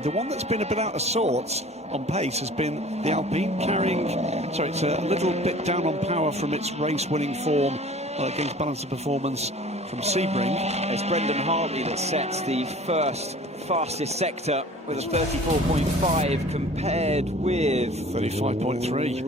The one that's been a bit out of sorts on pace has been the Alpine, it's a little bit down on power from its race-winning form against balance of performance from Sebring. It's Brendan Hartley that sets the first fastest sector with a 34.5 compared with 35.3.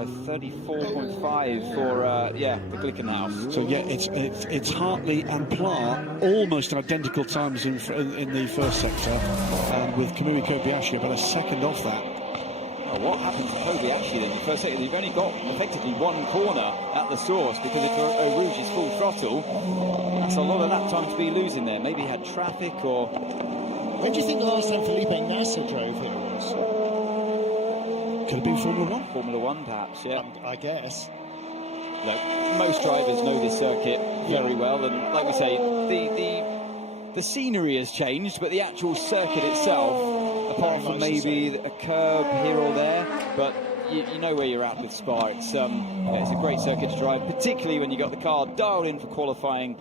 34.5 for the Glickenhaus. So yeah, it's Hartley and Pla almost identical times in the first sector, and with Kamui Kobayashi about a second off that. Oh, what happened to Kobayashi then? The first sector, you've only got effectively one corner at the source because if Eau Rouge is full throttle, that's a lot of lap time to be losing there. Maybe he had traffic or. When do you think the last time Felipe Nasser drove here was? Could have been Formula One? Formula One, perhaps, yeah. I guess. Look, most drivers know this circuit very well, and like we say, the scenery has changed, but the actual circuit itself, apart from maybe a curb here or there, but you know where you're at with Spa. It's a great circuit to drive, particularly when you got the car dialed in for qualifying,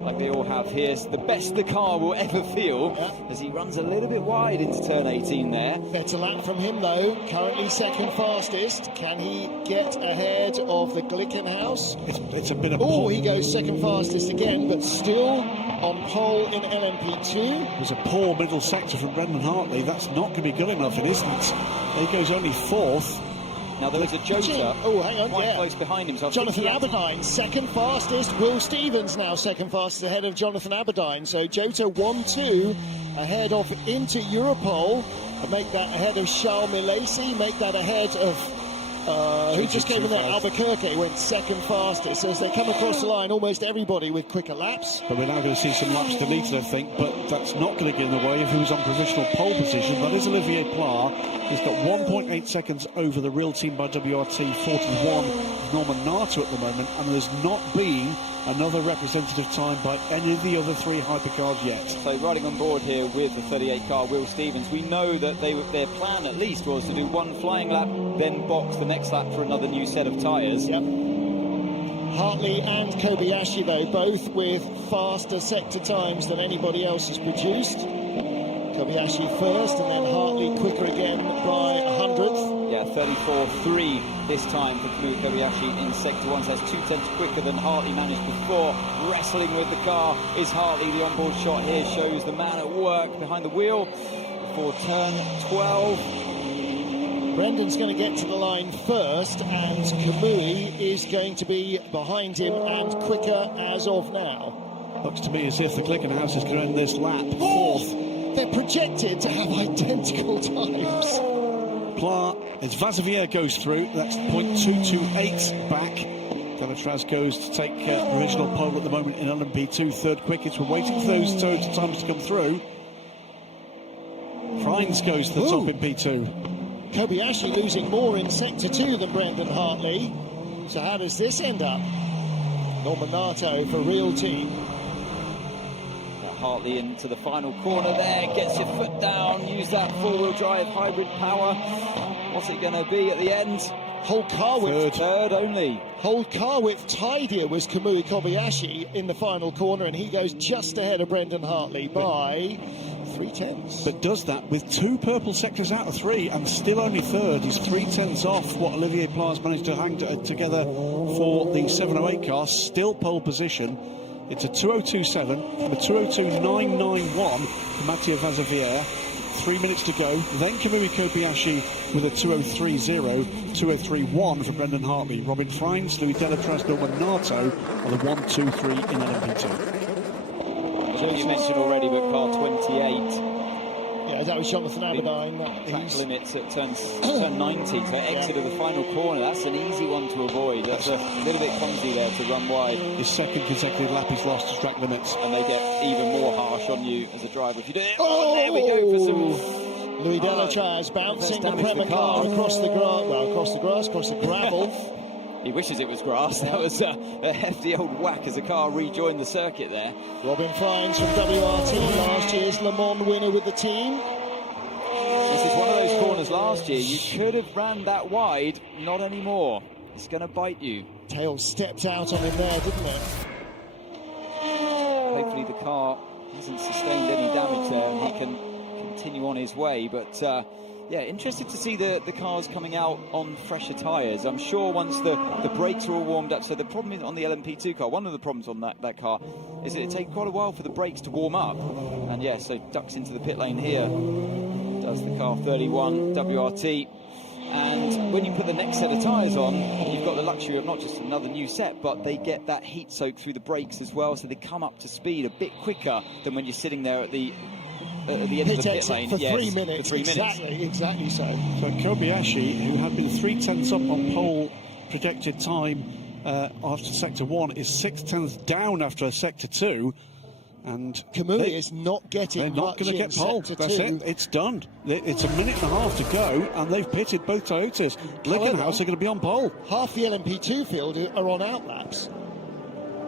like they all have here. It's the best the car will ever feel, as he runs a little bit wide into turn 18 there. Better lap from him though, currently second fastest. Can he get ahead of the Glickenhaus? It's a bit of oh, he goes second fastest again, but still on pole in LMP2. It was a poor middle sector from Brendan Hartley. That's not going to be good enough, it isn't. He goes only fourth. Now there was a Jota quite close behind him. So Jonathan Aberdeen, second fastest. Will Stevens now second fastest ahead of Jonathan Aberdeen. So Jota 1-2 ahead of into Europol. And make that ahead of Charles Milesi. Make that ahead of who just came in there, Albuquerque, went second fastest. So as they come across the line, almost everybody with quicker laps. But we're now going to see some laps deleted, I think, but that's not going to get in the way of who's on provisional pole position. That is Olivier Pla. He's got 1.8 seconds over the real team by WRT 41, Norman Nato at the moment, and there's not been another representative time by any of the other three hypercars yet. So riding on board here with the 38 car, Will Stevens, we know that their plan at least was to do one flying lap, then box the next lap for another new set of tyres. Yep. Hartley and Kobayashi though, both with faster sector times than anybody else has produced. Kobayashi first and then Hartley quicker again by 100th. Yeah, 34.3 this time for Kamui Kobayashi in sector 1, so that's 2/10 quicker than Hartley managed before. Wrestling with the car is Hartley. The onboard shot here shows the man at work behind the wheel for turn 12. Brendan's going to get to the line first, and Kamui is going to be behind him and quicker as of now. Looks to me as if the Glickenhaus is going to end this lap fourth. They're projected to have identical times. Pla, as Vazevier goes through, that's 0.228 back. Delatraz goes to take provisional pole at the moment in LMP2, third quickest. We're waiting for those total times to come through. Freins goes to the top in P2. Kobayashi losing more in sector 2 than Brendan Hartley. So how does this end up? Norman Nato for real team. Hartley into the final corner there, gets your foot down, use that four-wheel drive hybrid power. What's it going to be at the end? Whole car width. Third only. Whole car width tidier was Kamui Kobayashi in the final corner, and he goes just ahead of Brendan Hartley by 3/10. But does that with two purple sectors out of three and still only third. He's 3/10 off what Olivier Pla has managed to hang together for the 708 car. Still pole position. It's a 2:02.7 and a 2:02.991 for Mathieu Vazevier. 3 minutes to go. Then Kamui Kobayashi with a 2:03.0, 2:03.1 for Brendan Hartley. Robin Freins, Louis Delatraz, Norman Nato are the 1-2-3 in LMP2. You mentioned already, but car 28. Yeah, that was Jonathan Aberdeen. Track limits at turn 90, so exit of the final corner. That's an easy one to avoid. That's a little bit clumsy there to run wide. His second consecutive lap is lost to track limits. And they get even more harsh on you as a driver if you do it. Oh, there we go for some... Louis Delatraz bouncing the Prema car across the grass, across the gravel. He wishes it was grass. That was a hefty old whack as the car rejoined the circuit there. Robin Freins from WRT, last year's Le Mans winner with the team. This is one of those corners last year. You could have ran that wide, not anymore. It's going to bite you. Tail stepped out on him there, didn't it? Hopefully the car hasn't sustained any damage there and he can continue on his way. But yeah, interested to see the cars coming out on fresher tyres. I'm sure once the brakes are all warmed up. So the problem is on the LMP2 car, one of the problems on that car is that it takes quite a while for the brakes to warm up. And yeah, so ducks into the pit lane here. Does the car 31 WRT. And when you put the next set of tyres on, you've got the luxury of not just another new set, but they get that heat soak through the brakes as well, so they come up to speed a bit quicker than when you're sitting there at the end of the pit lane. For 3 minutes. For 3 minutes. Exactly so. So Kobayashi, who had been 3/10 up on pole projected time after sector 1, is 6/10 down after sector 2. And Kamui is not getting they're not going to get pole. That's it. It's done. It's a minute and a half to go, and they've pitted both Toyotas. Glickenhaus are going to be on pole. Half the LMP2 field are on outlaps.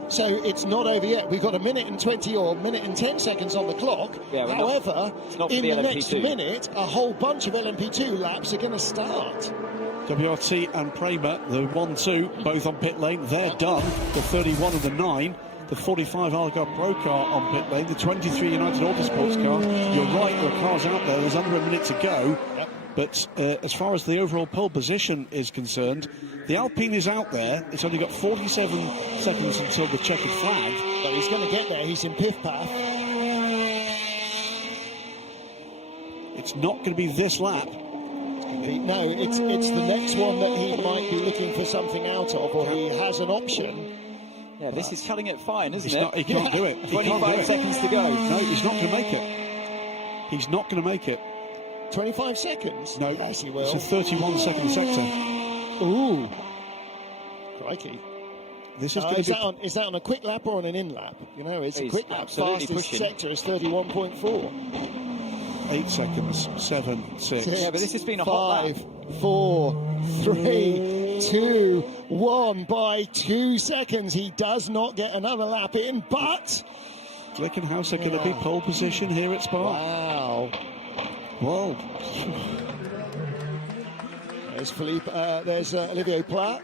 So it's not over yet. We've got a minute and 20 or minute and 10 seconds on the clock. Yeah, however, in the next LMP2. minute, a whole bunch of LMP2 laps are going to start. WRT and Kramer, the 1-2, both on pit lane. They're done. The 31 and the 9. The 45 Algar Pro car on pit lane, the 23 United Autosports car. You're right, there are cars out there. There's under a minute to go. Yep. But as far as the overall pole position is concerned, the Alpine is out there. It's only got 47 seconds until the checkered flag. But he's going to get there. He's in Piff Path. It's not going to be this lap. No, it's the next one that he might be looking for something out of, or he has an option. Yeah, this is cutting it fine, isn't it? He can't do it. 25 seconds to go. No, he's not going to make it. He's not going to make it. 25 seconds? No, yes, he will. it's a 31-second sector. Ooh. Crikey. This is going to be... Is that on a quick lap or on an in lap? You know, it's a quick lap. Fastest pushing. sector is 31.4. 8 seconds, 7, 6. Yeah, but this has been a hot lap. 5, 4, 3, 2, 1. By 2 seconds, he does not get another lap in, but... Glickenhaus are going to be pole position here at Spa. Wow. Whoa. There's Olivier Pla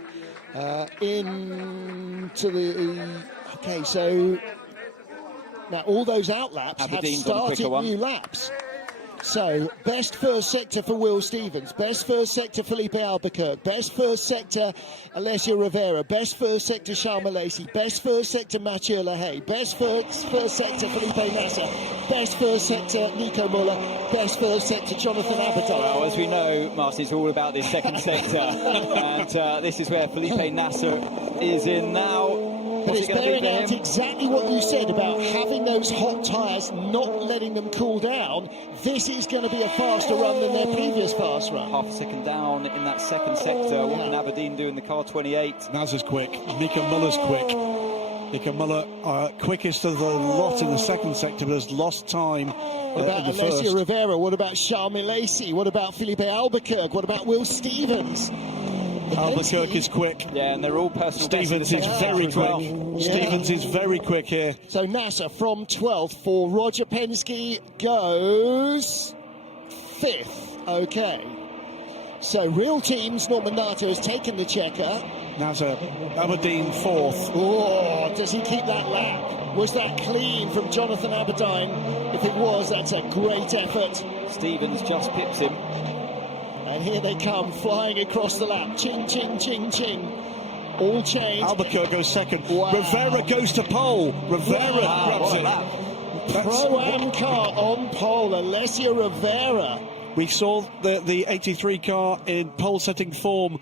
into the... Okay, so... Now, all those outlaps have started new laps. So, best first sector for Will Stevens, best first sector Felipe Albuquerque, best first sector Alessio Rovera, best first sector Charles Malaysi, best first sector Mathieu Lahey, best first sector Felipe Nasser, best first sector Nico Muller, best first sector Jonathan Abadon. Well, as we know, Martin, it's all about this second sector, and this is where Felipe Nasser is in now. But it's bearing out exactly what you said about having those hot tyres, not letting them cool down. This is going to be a faster run than their previous fast run. Half a second down in that second sector. Walton Aberdeen doing the car 28. Naz quick. Nico Muller's quick. Nico Muller quickest of the lot in the second sector, but has lost time. What about Alessio Rovera? What about Charles Malaysi? What about Felipe Albuquerque? What about Will Stevens? Albuquerque is quick. Yeah, and they're all personal. Stevens is very quick. Stevens is very quick here. So Nasser from 12th for Roger Penske goes 5th. Okay. So real teams, Norman Nato has taken the checker. Nasser, Aberdeen 4th. Oh, does he keep that lap? Was that clean from Jonathan Aberdeen? If it was, that's a great effort. Stevens just pips him. And here they come, flying across the lap. Ching, ching, ching, ching. All changed. Albuquerque goes second. Wow. Rivera goes to pole. Rivera grabs it. Pro-Am car on pole, Alessio Rovera. We saw the 83 car in pole-setting form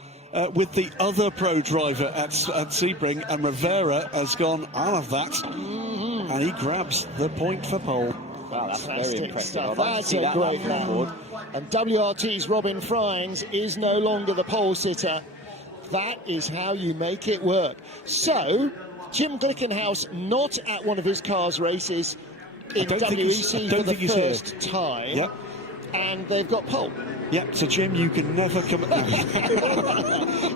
with the other pro driver at Sebring, and Rivera has gone out of that, and he grabs the point for pole. Wow, that's very impressive. Stuff. That's a great lap. And WRT's Robin Fryings is no longer the pole sitter. That is how you make it work. So, Jim Glickenhaus not at one of his cars' races in WEC for the first time. Yep. And they've got pole. Yep, so Jim, you can never come...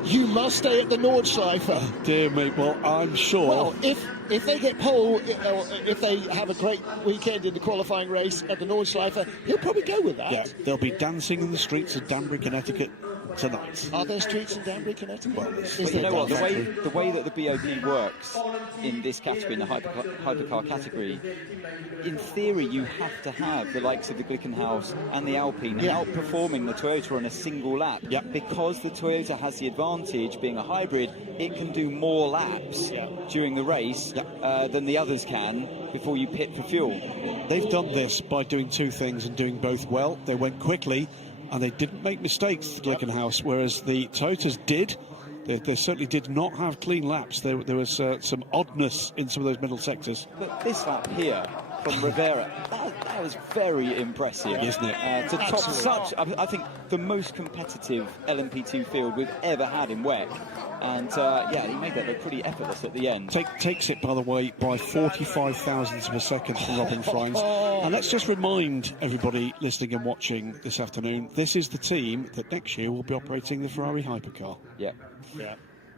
You must stay at the Nordschleife. Dear me, well, I'm sure... Well, if they get pole, if they have a great weekend in the qualifying race at the Nordschleife, he'll probably go with that. Yeah, they'll be dancing in the streets of Danbury, Connecticut, tonight. Are there streets in Danbury, Connecticut? Well, Is But you there know what? Danbury? The way that the BOP works in this category, in the hypercar category, in theory, you have to have the likes of the Glickenhaus and the Alpine outperforming the Toyota on a single lap. Yeah. Because the Toyota has the advantage, being a hybrid, it can do more laps during the race than the others can before you pit for fuel. They've done this by doing two things and doing both well. They went quickly and they didn't make mistakes, the Glickenhaus, whereas the Toyotas did. They certainly did not have clean laps. There was some oddness in some of those middle sectors. But this lap here from Rovera, that was very impressive, isn't it? To top such, I think, the most competitive LMP2 field we've ever had in WEC. And he made that look pretty effortless at the end. Takes it, by the way, by 45 thousandths of a second from Robin Freins. And let's just remind everybody listening and watching this afternoon, this is the team that next year will be operating the Ferrari Hypercar. Yeah.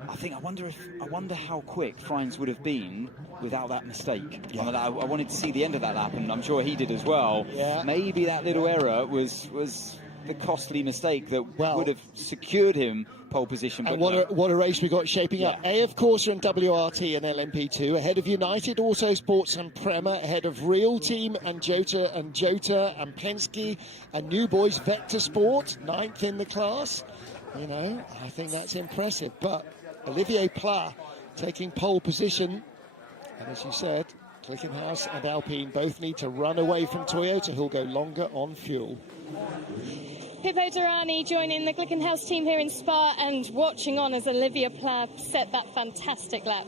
I wonder how quick Freins would have been without that mistake. Yeah. I wanted to see the end of that lap, and I'm sure he did as well. Yeah. Maybe that little error was the costly mistake that would have secured him pole position. And but what a race we got shaping up. AF Corse and WRT and LMP2 ahead of United Autosports and Prema, ahead of Real Team and Jota and Penske and New Boys Vector Sport, 9th in the class. You know, I think that's impressive. But Olivier Pla taking pole position, and as you said, Glickenhaus and Alpine both need to run away from Toyota, who'll go longer on fuel. Pippo Durrani joining the Glickenhaus team here in Spa and watching on as Olivier Pla set that fantastic lap.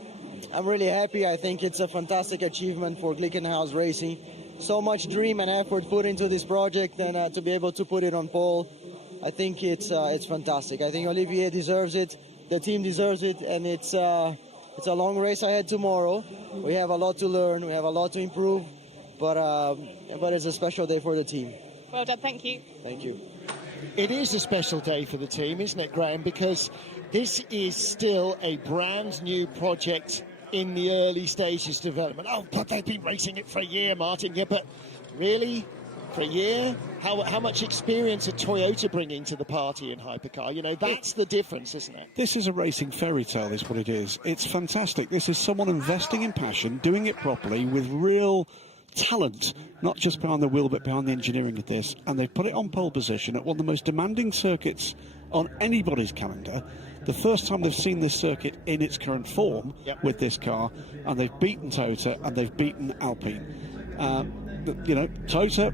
I'm really happy. I think it's a fantastic achievement for Glickenhaus Racing. So much dream and effort put into this project, and to be able to put it on pole, I think it's fantastic. I think Olivier deserves it, the team deserves it, and it's a long race ahead tomorrow. We have a lot to learn, we have a lot to improve, but it's a special day for the team. Well done, thank you. Thank you. It is a special day for the team, isn't it, Graham? Because this is still a brand new project in the early stages of development. Oh, but they've been racing it for a year, Martin. Yeah, but really? For a year? How much experience are Toyota bringing to the party in Hypercar? You know, that's the difference, isn't it? This is a racing fairy tale, is what it is. It's fantastic. This is someone investing in passion, doing it properly with real talent, not just behind the wheel, but behind the engineering of this. And they've put it on pole position at one of the most demanding circuits on anybody's calendar. The first time they've seen this circuit in its current form with this car, and they've beaten Toyota and they've beaten Alpine. You know, Toyota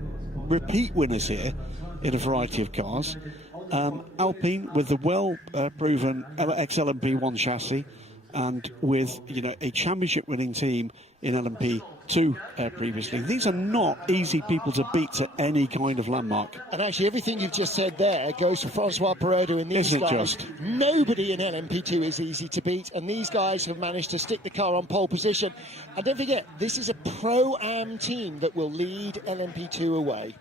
repeat winners here in a variety of cars. Alpine with the well-proven XLMP1 chassis, and with, you know, a championship-winning team in LMP2 previously. These are not easy people to beat at any kind of landmark. And actually, everything you've just said there goes for Francois Perrodo and these Isn't it guys. just? Nobody in LMP2 is easy to beat, and these guys have managed to stick the car on pole position. And don't forget, this is a Pro-Am team that will lead LMP2 away.